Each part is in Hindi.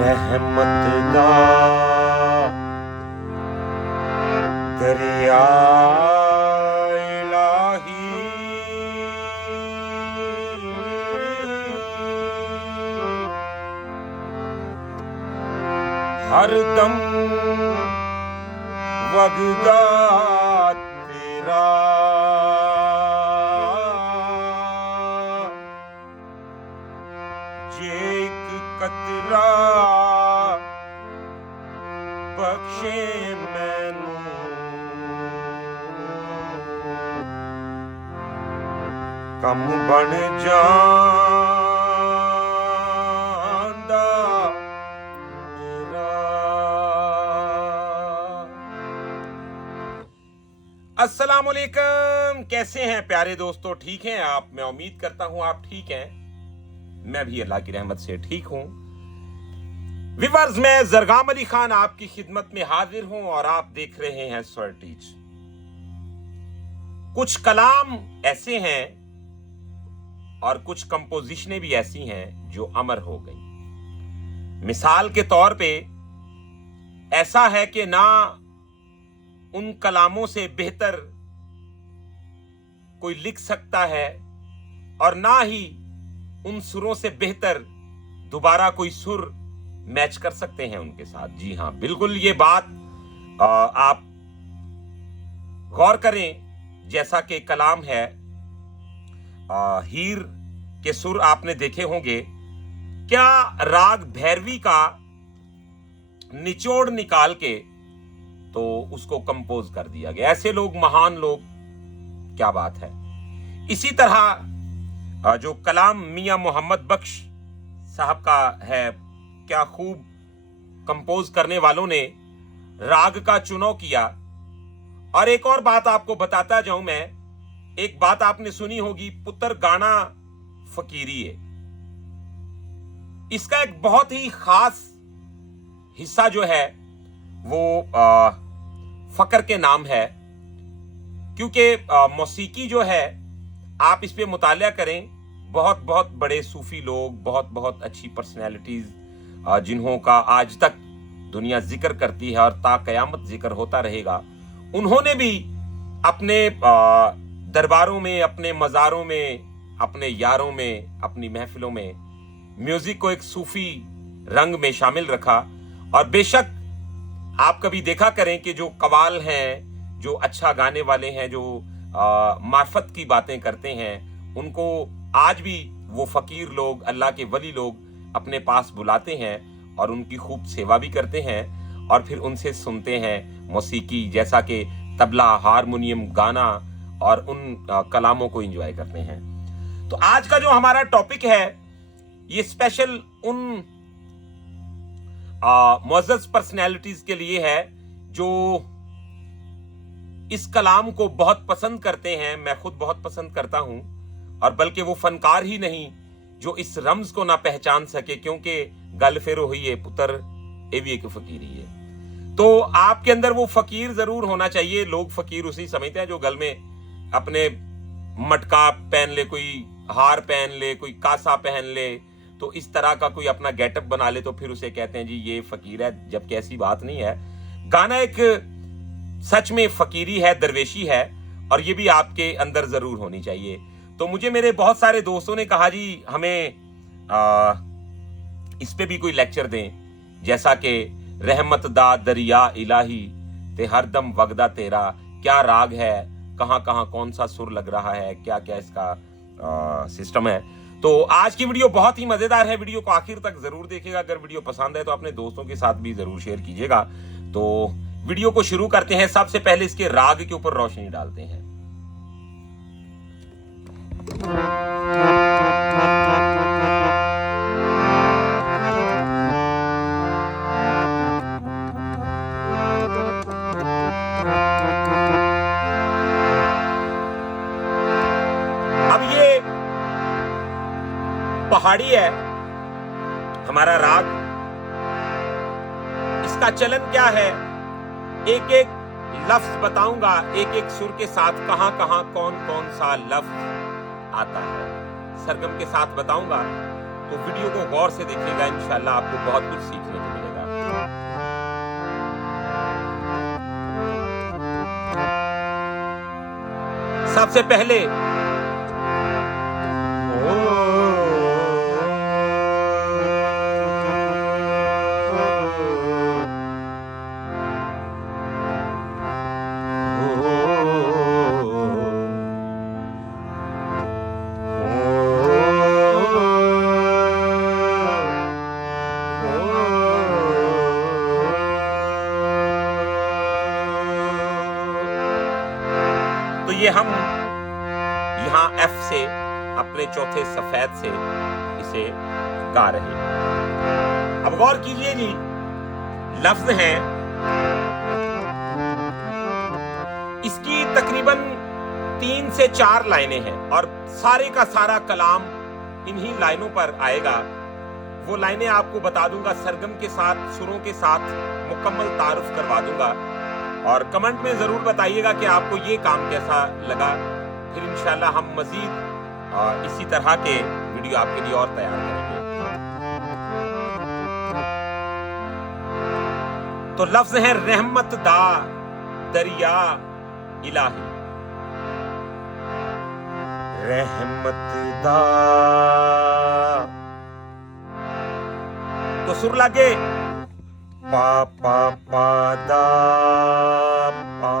रहमत दा दरिया इलाही, हर दम वगदा तेरा, जे एक कतरा बख्शे मैनू, कम बन जांदा मेरा। अस्सलामुअलैकुम, कैसे हैं प्यारे दोस्तों? ठीक हैं आप? मैं उम्मीद करता हूं आप ठीक हैं। मैं भी अल्लाह की रहमत से ठीक हूं। व्यूअर्स, मैं जरगाम अली खान आपकी खिदमत में हाजिर हूं और आप देख रहे हैं स्वर टीच। कुछ कलाम ऐसे हैं और कुछ कंपोजिशनें भी ऐसी हैं जो अमर हो गई। मिसाल के तौर पे ऐसा है कि ना उन कलामों से बेहतर कोई लिख सकता है और ना ही उन सुरों से बेहतर दोबारा कोई सुर मैच कर सकते हैं उनके साथ। जी हां, बिल्कुल ये बात आप गौर करें। जैसा कि कलाम है हीर के सुर आपने देखे होंगे, क्या राग भैरवी का निचोड़ निकाल के तो उसको कंपोज कर दिया गया। ऐसे लोग, महान लोग, क्या बात है। इसी तरह जो कलाम मियां मोहम्मद बख्श साहब का है, क्या खूब कंपोज करने वालों ने राग का चुनाव किया। और एक और बात आपको बताता जाऊं मैं, एक बात आपने सुनी होगी, पुत्र गाना फकीरी है। इसका एक बहुत ही खास हिस्सा जो है वो फकर के नाम है, क्योंकि मौसीकी जो है, आप इस पे मुतालिया करें, बहुत बहुत बड़े सूफी लोग, बहुत बहुत अच्छी पर्सनैलिटीज जिन्हों का आज तक दुनिया जिक्र करती है और ता कयामत जिक्र होता रहेगा, उन्होंने भी अपने दरबारों में, अपने मज़ारों में, अपने यारों में, अपनी महफिलों में म्यूजिक को एक सूफी रंग में शामिल रखा। और बेशक आप कभी देखा करें कि जो कवाल हैं, जो अच्छा गाने वाले हैं, जो मार्फत की बातें करते हैं, उनको आज भी वो फकीर लोग, अल्लाह के वली लोग अपने पास बुलाते हैं और उनकी खूब सेवा भी करते हैं और फिर उनसे सुनते हैं मौसीकी, जैसा कि तबला, हारमोनियम, गाना और उन कलामों को एंजॉय करते हैं। तो आज का जो हमारा टॉपिक है, ये स्पेशल उन मुअज़्ज़ज़ पर्सनैलिटीज के लिए है जो इस कलाम को बहुत पसंद करते हैं। मैं खुद बहुत पसंद करता हूं, और बल्कि वो फनकार ही नहीं जो इस रम्ज को ना पहचान सके, क्योंकि गल फिर हुई है पुत्र ये भी एक फकीर ही है। तो आपके अंदर वो फकीर जरूर होना चाहिए। लोग फकीर उसी समझते हैं जो गल में अपने मटका पहन ले, कोई हार पहन ले, कोई कासा पहन ले, तो इस तरह का कोई अपना गेटअप बना ले, तो फिर उसे कहते हैं जी ये फकीर है, जबकि ऐसी बात नहीं है। गाना एक सच में फकीरी है, दरवेशी है, और ये भी आपके अंदर जरूर होनी चाहिए। तो मुझे मेरे बहुत सारे दोस्तों ने कहा जी हमें इस पे भी कोई लेक्चर दें, जैसा कि रहमत दा दरिया इलाही ते हरदम वगदा तेरा, क्या राग है, कहाँ कहाँ कौन सा सुर लग रहा है, क्या क्या इसका सिस्टम है। तो आज की वीडियो बहुत ही मजेदार है। वीडियो को आखिर तक जरूर देखिएगा। अगर वीडियो पसंद है तो अपने दोस्तों के साथ भी जरूर शेयर कीजिएगा। तो वीडियो को शुरू करते हैं। सबसे पहले इसके राग के ऊपर रोशनी डालते हैं। अब ये पहाड़ी है हमारा राग। इसका चलन क्या है, एक एक लफ्ज बताऊंगा, एक एक सुर के साथ कहां कहां कौन कौन सा लफ्ज आता है, सरगम के साथ बताऊंगा। तो वीडियो को गौर से देखिएगा, इंशाल्लाह आपको बहुत कुछ सीखने सबसे पहले तो ये हम यहां एफ से अपने चौथे सफेद से इसे गा रहे हैं। अब गौर कीजिए जी, लफ्ज हैं, इसकी तकरीबन 3 से 4 लाइनें हैं और सारे का सारा कलाम इन्हीं लाइनों पर आएगा। वो लाइनें आपको बता दूंगा सरगम के साथ, सुरों के साथ मुकम्मल तारुफ करवा दूंगा और कमेंट में जरूर बताइएगा कि आपको ये काम कैसा लगा। फिर इंशाल्लाह हम मजीद इसी तरह के वीडियो आपके लिए और तैयार करेंगे। तो लफ्ज है रहमत दा दरिया इलाही। रहमत दा, तो सुर लागे पा पा पा दा पा,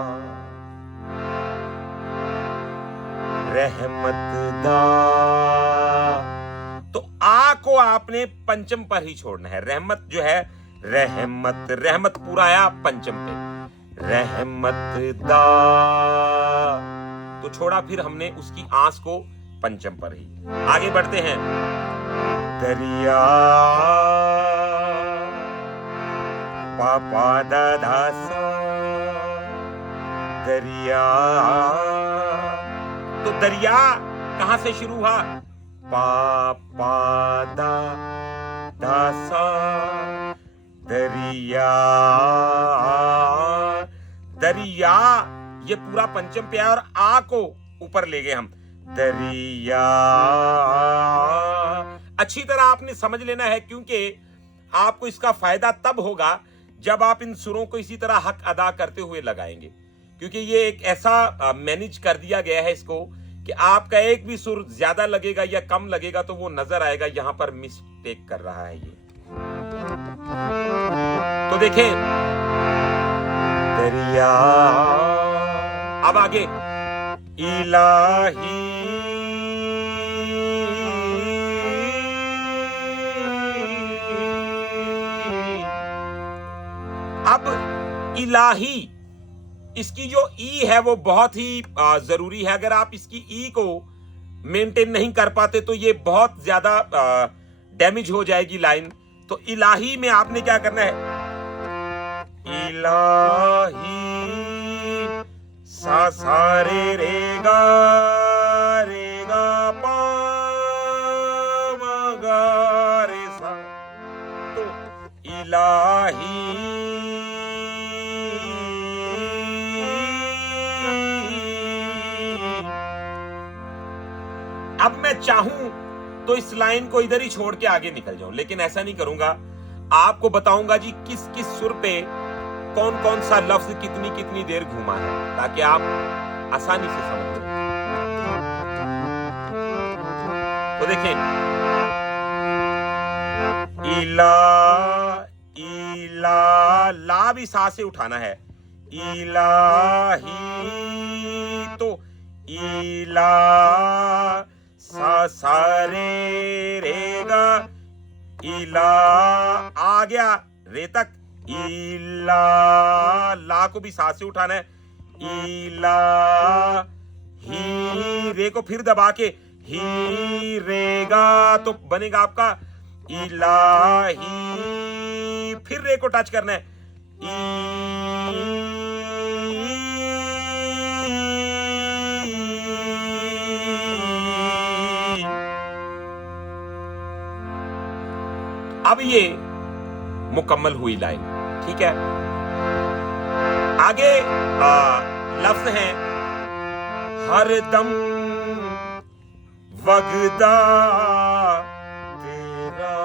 रहमत दा। तो आ को आपने पंचम पर ही छोड़ना है। रहमत जो है, रहमत, रहमत पूरा आया पंचम पे। रहमत दा तो छोड़ा, फिर हमने उसकी आंस को पंचम पर ही। आगे बढ़ते हैं। दरिया पापा दादा सा, दरिया। तो दरिया कहां से शुरू हुआ? पापा दा दा सा, दरिया। दरिया ये पूरा पंचम पे है और आ को ऊपर ले गए हम। दरिया अच्छी तरह आपने समझ लेना है, क्योंकि आपको इसका फायदा तब होगा जब आप इन सुरों को इसी तरह हक अदा करते हुए लगाएंगे, क्योंकि ये एक ऐसा मैनेज कर दिया गया है इसको कि आपका एक भी सुर ज्यादा लगेगा या कम लगेगा तो वो नजर आएगा यहां पर मिस्टेक कर रहा है ये। तो देखें, दरिया। अब आगे इलाही, अब इलाही इसकी जो ई है वो बहुत ही जरूरी है। अगर आप इसकी ई को मेंटेन नहीं कर पाते तो ये बहुत ज्यादा डैमेज हो जाएगी लाइन। तो इलाही में आपने क्या करना है? इलाही सा सा रे रे गा पा मा गा रे सा। तो इलाही, अब मैं चाहूं तो इस लाइन को इधर ही छोड़ के आगे निकल जाऊं, लेकिन ऐसा नहीं करूंगा। आपको बताऊंगा जी किस किस सुर पे कौन कौन सा लफ्ज कितनी कितनी देर घूमा है, ताकि आप आसानी से समझ लें। तो देखें, इला इला, ला भी सा से उठाना है। इलाही, तो इला सा सा रे रे गा, इला आ गया रे तक। इला, ला को भी सा से उठाना है। इला ही, रे को फिर दबा के ही रेगा तो बनेगा आपका इलाही। फिर रे को टच करना है। अब ये मुकम्मल हुई लाइन, ठीक है। आगे लफ्ज है हरदम वगदा तेरा।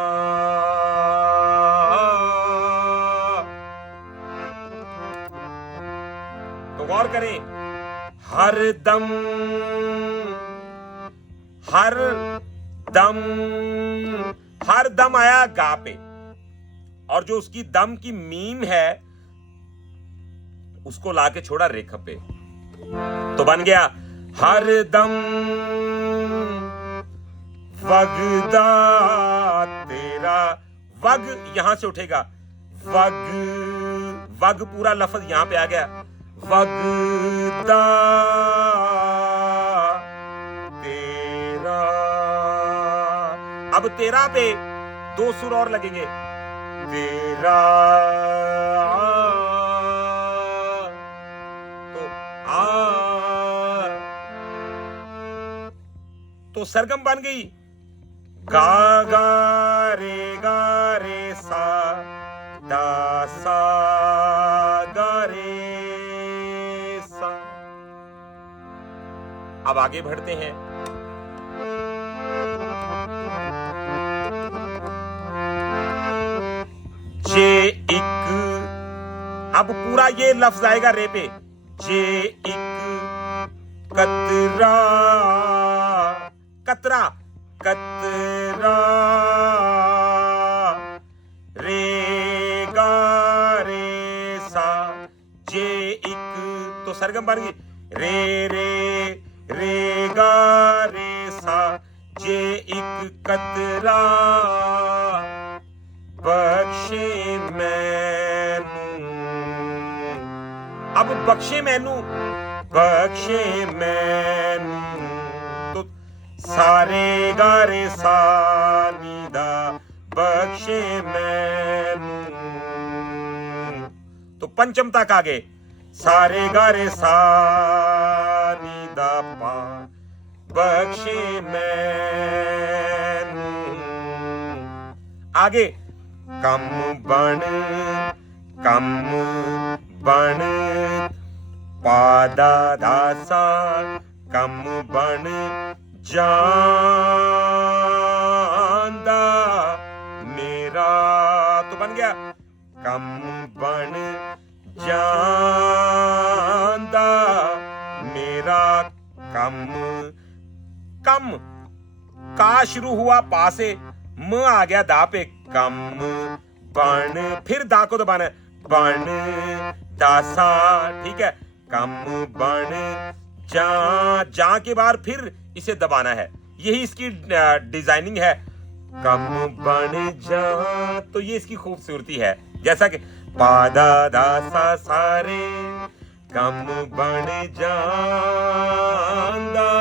तो गौर करें, हरदम हर दम, हर दम आया गा पे, और जो उसकी दम की मीम है उसको लाके छोड़ा रेख पे, तो बन गया हर दम वगदा तेरा। वग यहां से उठेगा, वग, वग पूरा लफ्ज यहां पे आ गया, वगदा तेरा। अब तेरा पे दो सुर और लगेंगे, तेरा, तो तो सरगम बन गई गा गा रे सा दा सा गा रे सा। अब आगे बढ़ते हैं। जे इक, अब पूरा ये लफ्ज आएगा रे पे, जे इक कतरा, कतरा, कतरा रे गा रे सा, जे इक, तो सरगम बन गई रे रे रे गा रे सा, जे इक कतरा बख्शे मैनू। अब बख्शे मैनू, बख्शे मैनू, तो सारे गारे सा नी दा बख्शे मैनू, तो पंचम तक आ गए, सारे गारे सा नी दा पा बख्शे मैनू। आगे कम बन, कम बन पादा दासा, कम बन जांदा मेरा, तो बन गया कम बन जांदा मेरा, कम, कम का शुरू हुआ पा से, म आ गया दा पे, कम बन, फिर दा को दबाना, बन दासा, ठीक है, कम बन जा, जा के बाद फिर इसे दबाना है, यही इसकी डिजाइनिंग है, कम बन जा, तो ये इसकी खूबसूरती है। जैसा कि पादा दासा सारे कम बन जांदा,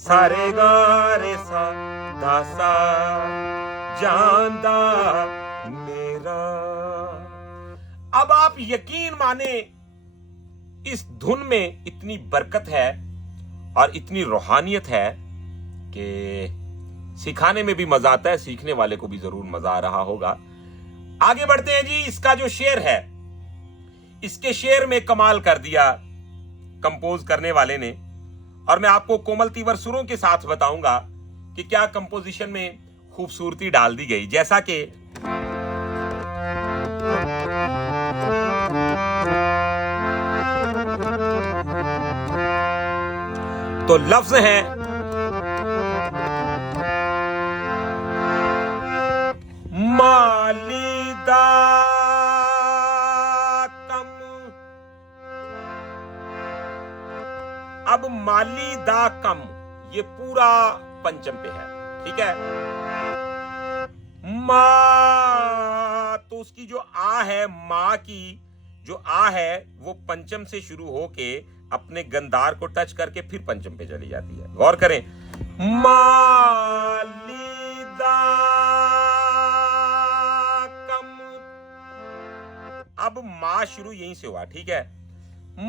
सारे गारे सा दासा जानदा मेरा। अब आप यकीन माने इस धुन में इतनी बरकत है और इतनी रूहानियत है कि सिखाने में भी मजा आता है, सीखने वाले को भी जरूर मजा आ रहा होगा। आगे बढ़ते हैं जी। इसका जो शेर है, इसके शेर में कमाल कर दिया कंपोज करने वाले ने, और मैं आपको कोमल तीवर सुरों के साथ बताऊंगा कि क्या कंपोजिशन में खूबसूरती डाल दी गई। जैसा कि तो लफ्ज है मालिदा कम। अब मालिदा कम ये पूरा पंचम पे है, ठीक है। मां, तो उसकी जो आ है, मां की जो आ है वो पंचम से शुरू होके अपने गंधार को टच करके फिर पंचम पे चली जाती है। गौर करें, मालिदा कम। अब मां शुरू यहीं से हुआ, ठीक है।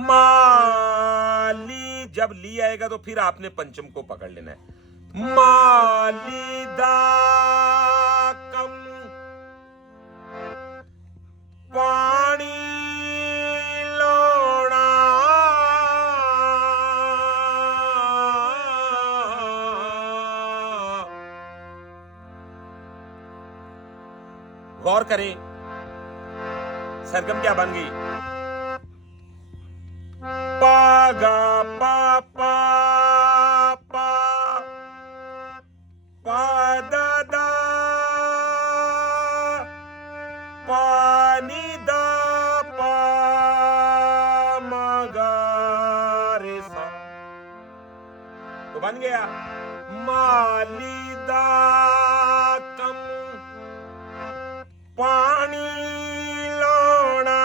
माली, जब ली आएगा तो फिर आपने पंचम को पकड़ लेना है। मालिदा कम पानी लोड़ा, गौर करें सरगम क्या बन गई, पागा पा पा पा नी दा पा मा गा रे सा। तो बन गया माली दा कम पानी लौना।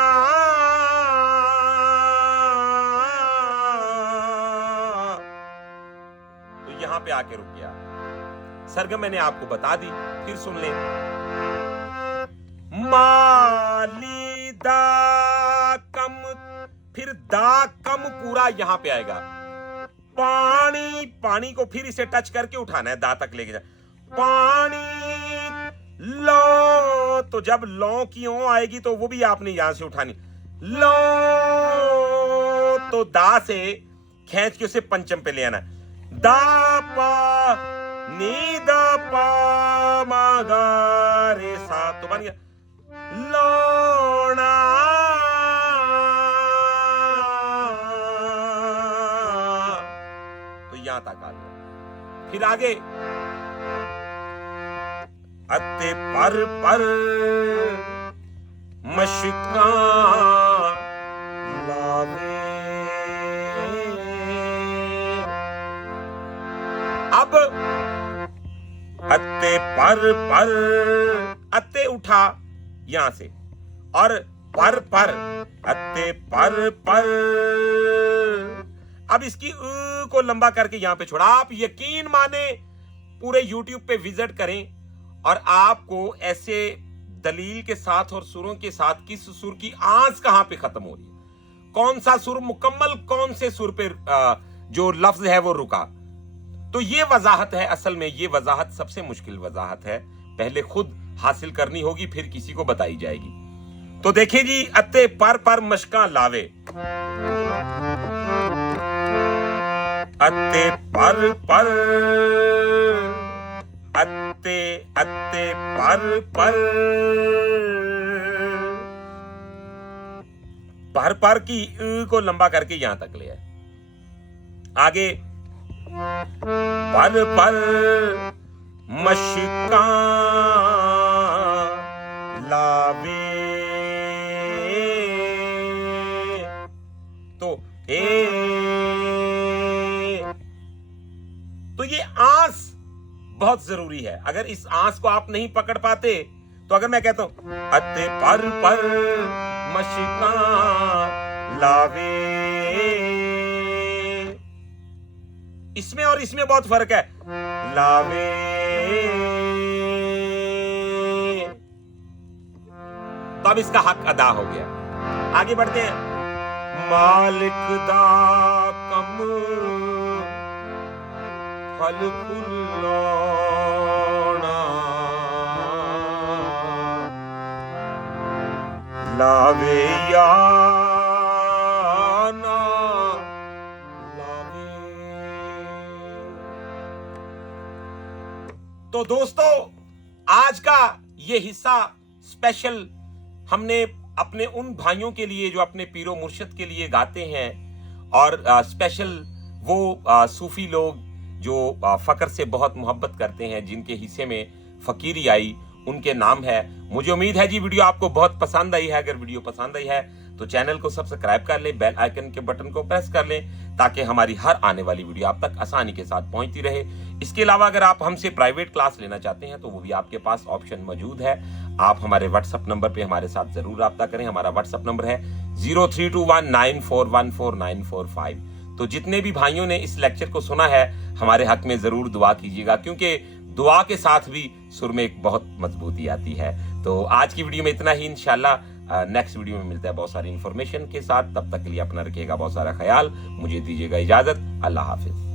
तो यहां पे आके रुक गया। सरगम मैंने आपको बता दी, फिर सुन ले। माली दा कम, फिर दा कम पूरा यहां पे आएगा। पानी, पानी को फिर इसे टच करके उठाना है, दा तक लेके जा। पानी लो, तो जब लो की ओ आएगी तो वो भी आपने यहां से उठानी। लो, तो दा से खींच के उसे पंचम पे ले आना। दा पा नी दा पा मा गा रे सा। तो बन गया लोना। तो यहां तक आ गया। फिर आगे अते पर मशका लावे। अब अते पर अते उठा यहां से, और पर अते पर। अब इसकी को लंबा करके यहां पे छोड़ा। आप यकीन माने पूरे YouTube पे विजिट करें और आपको ऐसे दलील के साथ और सुरों के साथ किस सुर की आंच कहां पे खत्म हो रही है, कौन सा सुर मुकम्मल, कौन से सुर पे जो लफ्ज है वो रुका। तो ये वजाहत है, असल में ये वजाहत सबसे मुश्किल वजाहत है। पहले खुद हासिल करनी होगी, फिर किसी को बताई जाएगी। तो देखिए जी, अते पर मशका लावे। अते पर अते पर की को लंबा करके यहां तक ले आए। आगे पर मशका लावे। तो ये आंस बहुत जरूरी है। अगर इस आंस को आप नहीं पकड़ पाते, तो अगर मैं कहता हूं अते पर मशका लावे, इसमें और इसमें बहुत फर्क है। लावे, तो अब इसका हक अदा हो गया। आगे बढ़ते हैं। मालिक दा कम फल फुल्लाना, लावे या ना लावे। तो दोस्तों, आज का ये हिस्सा स्पेशल हमने अपने उन भाइयों के लिए जो अपने पीरो मुर्शिद के लिए गाते हैं, और स्पेशल वो सूफी लोग जो फकर से बहुत मोहब्बत करते हैं, जिनके हिस्से में फकीरी आई, उनके नाम है। मुझे उम्मीद है जी वीडियो आपको बहुत पसंद आई है। अगर वीडियो पसंद आई है तो चैनल को सब्सक्राइब कर लें, बेल आइकन के बटन को प्रेस कर लें, ताकि हमारी हर आने वाली वीडियो आप तक आसानी के साथ पहुंचती रहे। इसके अलावा अगर आप हमसे प्राइवेट क्लास लेना चाहते हैं तो वो भी आपके पास ऑप्शन मौजूद है। आप हमारे व्हाट्सएप नंबर पे हमारे साथ जरूर रब्ता करें। हमारा व्हाट्सएप नंबर है 0321941445। तो जितने भी भाइयों ने इस लेक्चर को सुना है, हमारे हक में जरूर दुआ कीजिएगा, क्योंकि दुआ के साथ भी सुर में एक बहुत मजबूती आती है। तो आज की वीडियो में इतना ही। इंशाल्लाह नेक्स्ट वीडियो में मिलता है बहुत सारी इंफॉर्मेशन के साथ। तब तक के लिए अपना रखिएगा बहुत सारा ख्याल। मुझे दीजिएगा इजाजत। अल्लाह हाफिज।